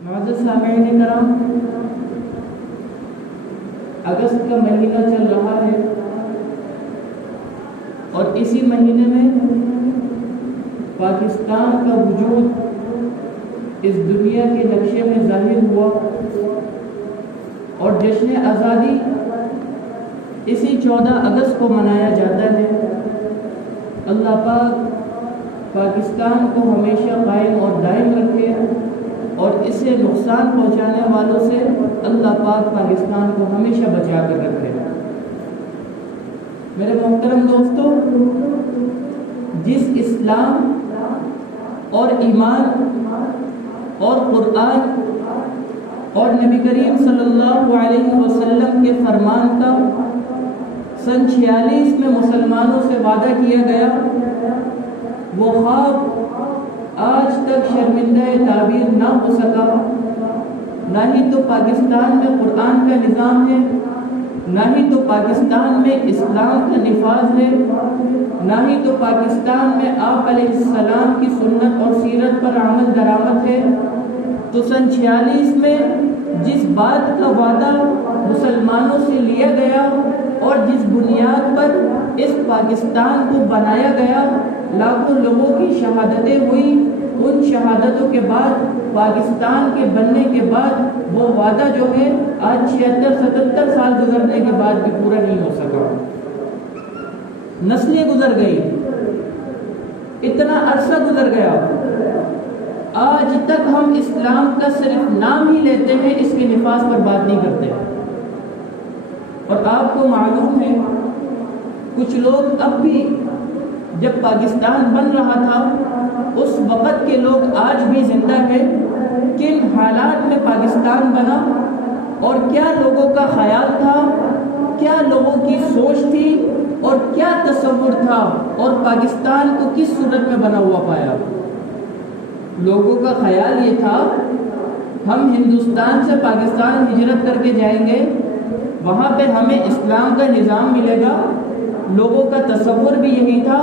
معزز سامعین کرام، اگست کا مہینہ چل رہا ہے اور اسی مہینے میں پاکستان کا وجود اس دنیا کے نقشے میں ظاہر ہوا اور جشن آزادی اسی 14 اگست کو منایا جاتا ہے۔ اللہ پاک پاکستان کو ہمیشہ قائم اور دائم رکھے اور اس سے نقصان پہنچانے والوں سے اللہ پاک پاکستان کو ہمیشہ بچا کر رکھے۔ میرے محترم دوستو، جس اسلام اور ایمان اور قرآن اور نبی کریم صلی اللہ علیہ وسلم کے فرمان کا سن 46 میں مسلمانوں سے وعدہ کیا گیا، وہ خواب آج تک شرمندہ تعبیر نہ ہو سکا۔ نہ ہی تو پاکستان میں قرآن کا نظام ہے، نہ ہی تو پاکستان میں اسلام کا نفاذ ہے، نہ ہی تو پاکستان میں آپ علیہ السلام کی سنت اور سیرت پر عمل درآمد ہے۔ تو سن 46 میں جس بات کا وعدہ مسلمانوں سے لیا گیا اور جس بنیاد پر اس پاکستان کو بنایا گیا، لاکھوں لوگوں کی شہادتیں ہوئی، ان شہادتوں کے بعد پاکستان کے بننے کے بعد وہ وعدہ جو ہے آج 76-77 سال گزرنے کے بعد بھی پورا نہیں ہو سکا۔ نسلیں گزر گئی، اتنا عرصہ گزر گیا، آج تک ہم اسلام کا صرف نام ہی لیتے ہیں، اس کے نفاذ پر بات نہیں کرتے۔ اور آپ کو معلوم ہے کچھ لوگ اب بھی، جب پاکستان بن رہا تھا اس وقت کے لوگ آج بھی زندہ ہیں، کن حالات میں پاکستان بنا اور کیا لوگوں کا خیال تھا، کیا لوگوں کی سوچ تھی اور کیا تصور تھا، اور پاکستان کو کس صورت میں بنا ہوا پایا۔ لوگوں کا خیال یہ تھا ہم ہندوستان سے پاکستان ہجرت کر کے جائیں گے، وہاں پہ ہمیں اسلام کا نظام ملے گا۔ لوگوں کا تصور بھی یہی تھا،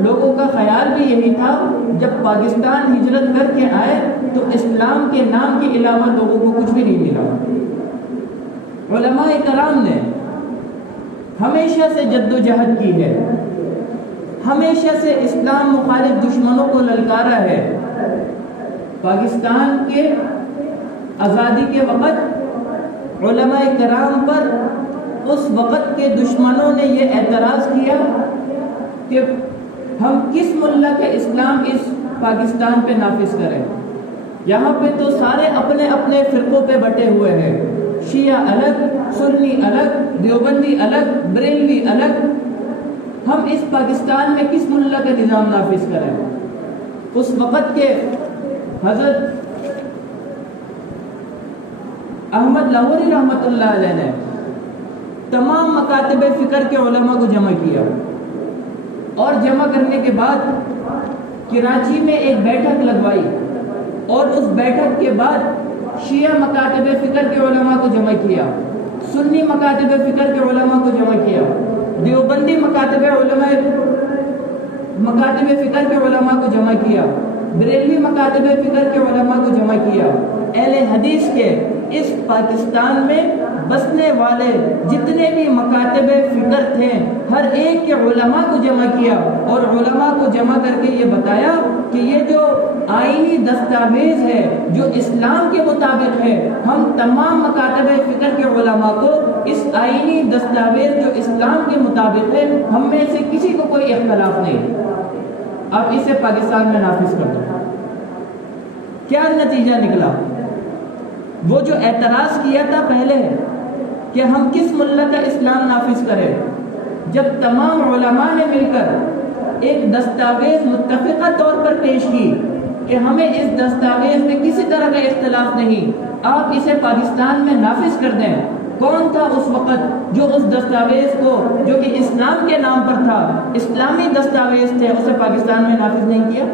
لوگوں کا خیال بھی یہی تھا۔ جب پاکستان ہجرت کر کے آئے تو اسلام کے نام کے علاوہ لوگوں کو کچھ بھی نہیں ملا۔ علماء کرام نے ہمیشہ سے جد و جہد کی ہے، ہمیشہ سے اسلام مخالف دشمنوں کو للکارا ہے۔ پاکستان کے آزادی کے وقت علماء کرام پر اس وقت کے دشمنوں نے یہ اعتراض کیا کہ ہم کس ملا کے اسلام اس پاکستان پہ نافذ کریں۔ یہاں پہ تو سارے اپنے اپنے فرقوں پہ بٹے ہوئے ہیں، شیعہ الگ، سنی الگ، دیوبندی الگ، بریلوی الگ، ہم اس پاکستان میں کس ملا کا نظام نافذ کریں۔ اس وقت کے حضرت احمد لاہوری رحمۃ اللہ علیہ نے تمام مکاتب فکر کے علماء کو جمع کیا اور جمع کرنے کے بعد کراچی میں ایک بیٹھک لگوائی، اور اس بیٹھک کے بعد شیعہ مکاتب فکر کے علماء کو جمع کیا، سنی مکاتب فکر کے علماء کو جمع کیا، دیوبندی مکاتب فکر کے علماء کو جمع کیا، بریلوی مکاتب فکر کے علماء کو جمع کیا۔ اہل حدیث کے اس پاکستان میں بسنے والے جتنے بھی مکاتب فکر تھے ہر ایک کے علماء کو جمع کیا، اور علماء کو جمع کر کے یہ بتایا کہ یہ جو آئینی دستاویز ہے جو اسلام کے مطابق ہے، ہم تمام مکاتب فکر کے علماء کو اس آئینی دستاویز جو اسلام کے مطابق ہے، ہم میں سے کسی کو کوئی اختلاف نہیں، اب اسے پاکستان میں نافذ کر دو۔ کیا نتیجہ نکلا؟ وہ جو اعتراض کیا تھا پہلے کہ ہم کس ملت کا اسلام نافذ کریں، جب تمام علماء نے مل کر ایک دستاویز متفقہ طور پر پیش کی کہ ہمیں اس دستاویز میں کسی طرح کا اختلاف نہیں، آپ اسے پاکستان میں نافذ کر دیں، کون تھا اس وقت جو اس دستاویز کو، جو کہ اسلام کے نام پر تھا، اسلامی دستاویز تھے، اسے پاکستان میں نافذ نہیں کیا؟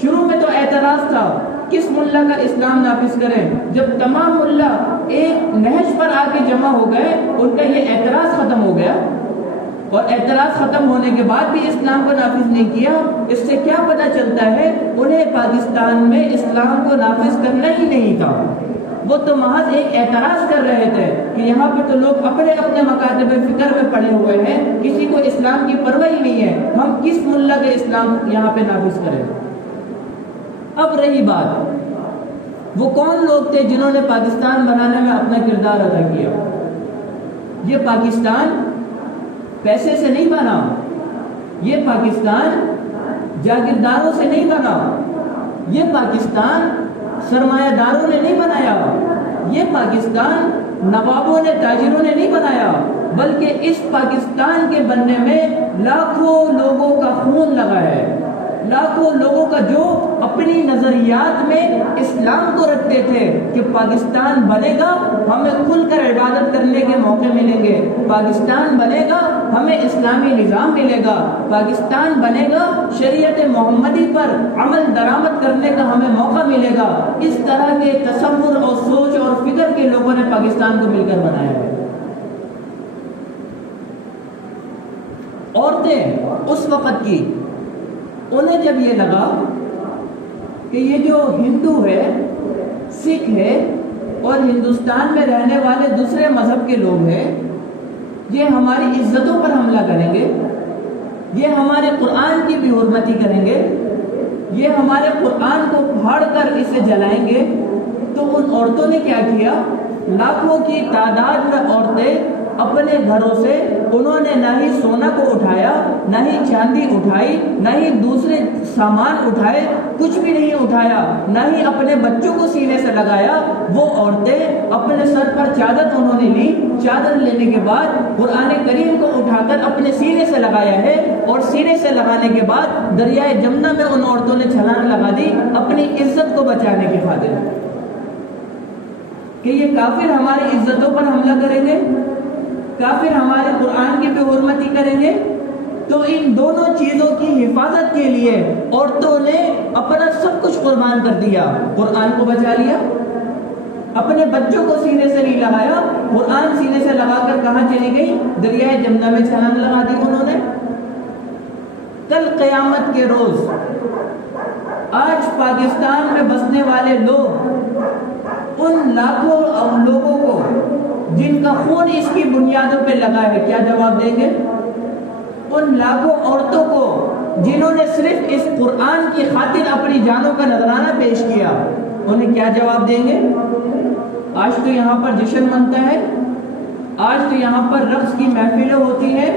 شروع میں تو اعتراض تھا کس ملا کا اسلام نافذ کریں، جب تمام ملا ایک نہج پر آ کے جمع ہو گئے، ان کا یہ اعتراض ختم ہو گیا۔ اور اعتراض ختم ہونے کے بعد بھی اسلام کو نافذ نہیں کیا، اس سے کیا پتہ چلتا ہے انہیں پاکستان میں اسلام کو نافذ کرنا ہی نہیں تھا۔ وہ تو محض ایک اعتراض کر رہے تھے کہ یہاں پہ تو لوگ اپنے اپنے مکاتب فکر میں پڑے ہوئے ہیں، کسی کو اسلام کی پرواہ ہی نہیں ہے، ہم کس ملا کے اسلام یہاں پہ نافذ کریں۔ اب رہی بات وہ کون لوگ تھے جنہوں نے پاکستان بنانے میں اپنا کردار ادا کیا۔ یہ پاکستان پیسے سے نہیں بنا، یہ پاکستان جاگیرداروں سے نہیں بنا، یہ پاکستان سرمایہ داروں نے نہیں بنایا، یہ پاکستان نوابوں نے تاجروں نے نہیں بنایا، بلکہ اس پاکستان کے بننے میں لاکھوں لوگوں کا خون لگا ہے، لاکھوں لوگوں کا جو اپنی نظریات میں اسلام کو رکھتے تھے کہ پاکستان بنے گا ہمیں کھل کر عبادت کرنے کے موقع ملیں گے، پاکستان بنے گا ہمیں اسلامی نظام ملے گا، پاکستان بنے گا شریعت محمدی پر عمل درآمد کرنے کا ہمیں موقع ملے گا۔ اس طرح کے تصور اور سوچ اور فکر کے لوگوں نے پاکستان کو مل کر بنایا ہے۔ عورتیں اس وقت کی، انہیں جب یہ لگا کہ یہ جو ہندو ہے، سکھ ہے اور ہندوستان میں رہنے والے دوسرے مذہب کے لوگ ہیں، یہ ہماری عزتوں پر حملہ کریں گے، یہ ہمارے قرآن کی بھی حرمتی کریں گے، یہ ہمارے قرآن کو پھاڑ کر اسے جلائیں گے، تو ان عورتوں نے کیا کیا؟ لاکھوں کی تعداد میں عورتیں اپنے گھروں سے انہوں نے نہ ہی سونا کو اٹھایا، نہ ہی چاندی اٹھائی، نہ ہی دوسرے سامان اٹھائے، کچھ بھی نہیں اٹھایا، نہ ہی اپنے بچوں کو سینے سے لگایا۔ وہ عورتیں اپنے سر پر چادر انہوں نے لی، چادر لینے کے بعد قرآن کریم کو اٹھا کر اپنے سینے سے لگایا ہے، اور سینے سے لگانے کے بعد دریائے جمنا میں ان عورتوں نے چھلانگ لگا دی اپنی عزت کو بچانے کی خاطر، کہ یہ کافر ہماری عزتوں پر حملہ کریں گے، کافر ہمارے قرآن کی بے حرمتی کریں گے۔ تو ان دونوں چیزوں کی حفاظت کے لیے عورتوں نے اپنا سب کچھ قربان کر دیا، قرآن کو بچا لیا، اپنے بچوں کو سینے سے نہیں لگایا، قرآن سینے سے لگا کر کہاں چلی گئی؟ دریائے جمنا میں چھلانگ لگا دی انہوں نے۔ کل قیامت کے روز آج پاکستان میں بسنے والے لوگ ان لاکھوں لوگوں کو جن کا خون اس کی بنیادوں پہ لگا ہے کیا جواب دیں گے؟ ان لاکھوں عورتوں کو جنہوں نے صرف اس قرآن کی خاطر اپنی جانوں کا نذرانہ پیش کیا، انہیں کیا جواب دیں گے؟ آج تو یہاں پر جشن منتا ہے، آج تو یہاں پر رقص کی محفلیں ہوتی ہیں،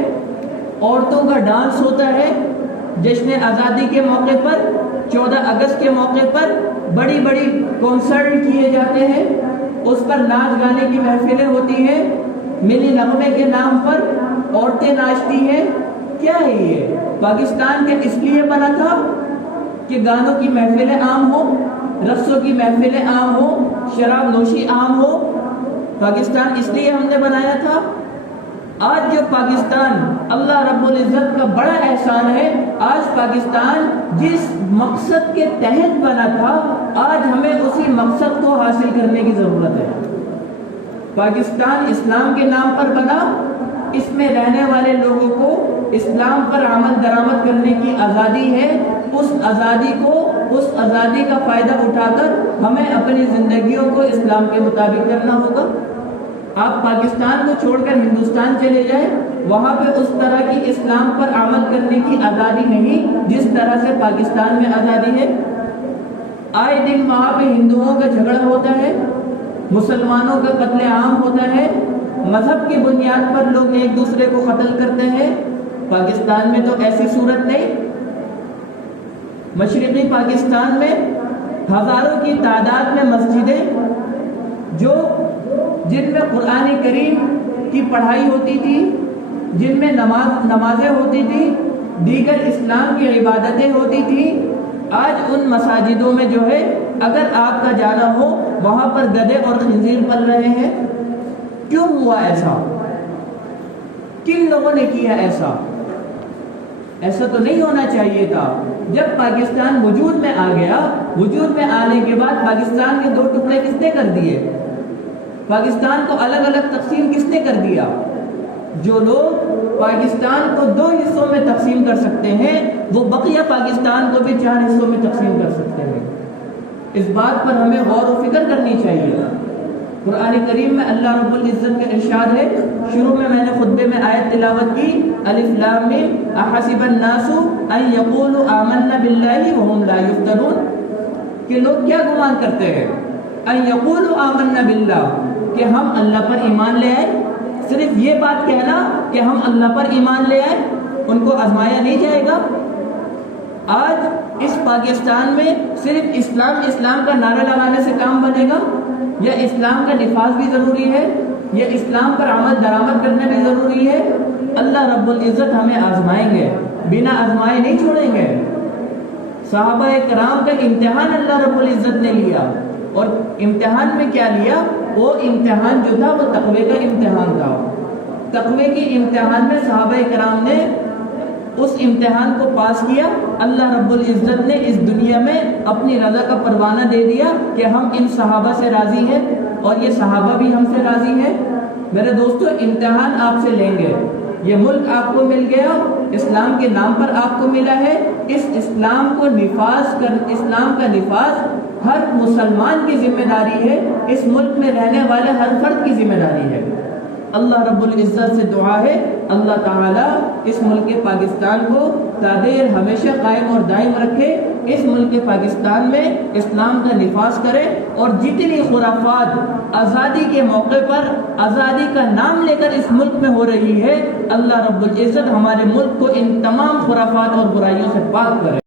عورتوں کا ڈانس ہوتا ہے، جشن آزادی کے موقع پر، 14 اگست کے موقع پر بڑی بڑی کنسرٹ کیے جاتے ہیں، اس پر ناچ گانے کی محفلیں ہوتی ہیں، ملی نغمے کے نام پر عورتیں ناچتی ہیں۔ کیا ہے یہ؟ پاکستان کے اس لیے بنا تھا کہ گانوں کی محفلیں عام ہوں، رقصوں کی محفلیں عام ہوں، شراب نوشی عام ہو؟ پاکستان اس لیے ہم نے بنایا تھا؟ آج جو پاکستان اللہ رب العزت کا بڑا احسان ہے، آج پاکستان جس مقصد کے تحت بنا تھا، آج ہمیں اسی مقصد کو حاصل کرنے کی ضرورت ہے۔ پاکستان اسلام کے نام پر بنا، اس میں رہنے والے لوگوں کو اسلام پر عمل درآمد کرنے کی آزادی ہے، اس آزادی کا فائدہ اٹھا کر ہمیں اپنی زندگیوں کو اسلام کے مطابق کرنا ہوگا۔ آپ پاکستان کو چھوڑ کر ہندوستان چلے جائیں، وہاں پہ اس طرح کی اسلام پر عمل کرنے کی آزادی نہیں جس طرح سے پاکستان میں آزادی ہے۔ آئے دن وہاں پہ ہندوؤں کا جھگڑا ہوتا ہے، مسلمانوں کا قتل عام ہوتا ہے، مذہب کی بنیاد پر لوگ ایک دوسرے کو قتل کرتے ہیں۔ پاکستان میں تو ایسی صورت نہیں۔ مشرقی پاکستان میں ہزاروں کی تعداد میں مسجدیں جن میں قرآن کریم کی پڑھائی ہوتی تھی، جن میں نمازیں ہوتی تھی، دیگر اسلام کی عبادتیں ہوتی تھی، آج ان مساجدوں میں جو ہے اگر آپ کا جانا ہو وہاں پر گدھے اور خنزیر پل رہے ہیں۔ کیوں ہوا ایسا؟ کن لوگوں نے کیا ایسا؟ ایسا تو نہیں ہونا چاہیے تھا۔ جب پاکستان وجود میں آ گیا، وجود میں آنے کے بعد پاکستان کے 2 ٹکڑے کس نے کر دیے؟ پاکستان کو الگ الگ تقسیم کس نے کر دیا؟ جو لوگ پاکستان کو 2 حصوں میں تقسیم کر سکتے ہیں وہ بقیہ پاکستان کو بھی 4 حصوں میں تقسیم کر سکتے ہیں۔ اس بات پر ہمیں غور و فکر کرنی چاہیے۔ قرآن کریم میں اللہ رب العزت کا ارشاد ہے، شروع میں نے خطبے میں آیت تلاوت کی، الف لام میم احسب الناس ان یقولوا آمنا باللہ وهم لا یفتنون، کہ لوگ کیا گمان کرتے ہیں، ان یقولوا آمنا باللہ، کہ ہم اللہ پر ایمان لے آئے۔ صرف یہ بات کہنا کہ ہم اللہ پر ایمان لے آئے، ان کو آزمایا نہیں جائے گا۔ آج اس پاکستان میں صرف اسلام اسلام کا نعرہ لگانے سے کام بنے گا، یا اسلام کا نفاذ بھی ضروری ہے، یا اسلام پر عمل درآمد کرنا بھی ضروری ہے؟ اللہ رب العزت ہمیں آزمائیں گے، بنا آزمائے نہیں چھوڑیں گے۔ صحابہ کرام کا امتحان اللہ رب العزت نے لیا، اور امتحان میں کیا لیا؟ وہ امتحان جو تھا وہ تقوی کا امتحان تھا۔ تقوی کے امتحان میں صحابہ کرام نے اس امتحان کو پاس کیا۔ اللہ رب العزت نے اس دنیا میں اپنی رضا کا پروانہ دے دیا کہ ہم ان صحابہ سے راضی ہیں، اور یہ صحابہ بھی ہم سے راضی ہیں۔ میرے دوستو، امتحان آپ سے لیں گے، یہ ملک آپ کو مل گیا، اسلام کے نام پر آپ کو ملا ہے، اس اسلام کا نفاذ ہر مسلمان کی ذمہ داری ہے، اس ملک میں رہنے والے ہر فرد کی ذمہ داری ہے۔ اللہ رب العزت سے دعا ہے اللہ تعالیٰ اس ملک پاکستان کو تادیر ہمیشہ قائم اور دائم رکھے، اس ملک پاکستان میں اسلام کا نفاذ کرے، اور جتنی خرافات آزادی کے موقع پر آزادی کا نام لے کر اس ملک میں ہو رہی ہے، اللہ رب العزت ہمارے ملک کو ان تمام خرافات اور برائیوں سے پاک کرے۔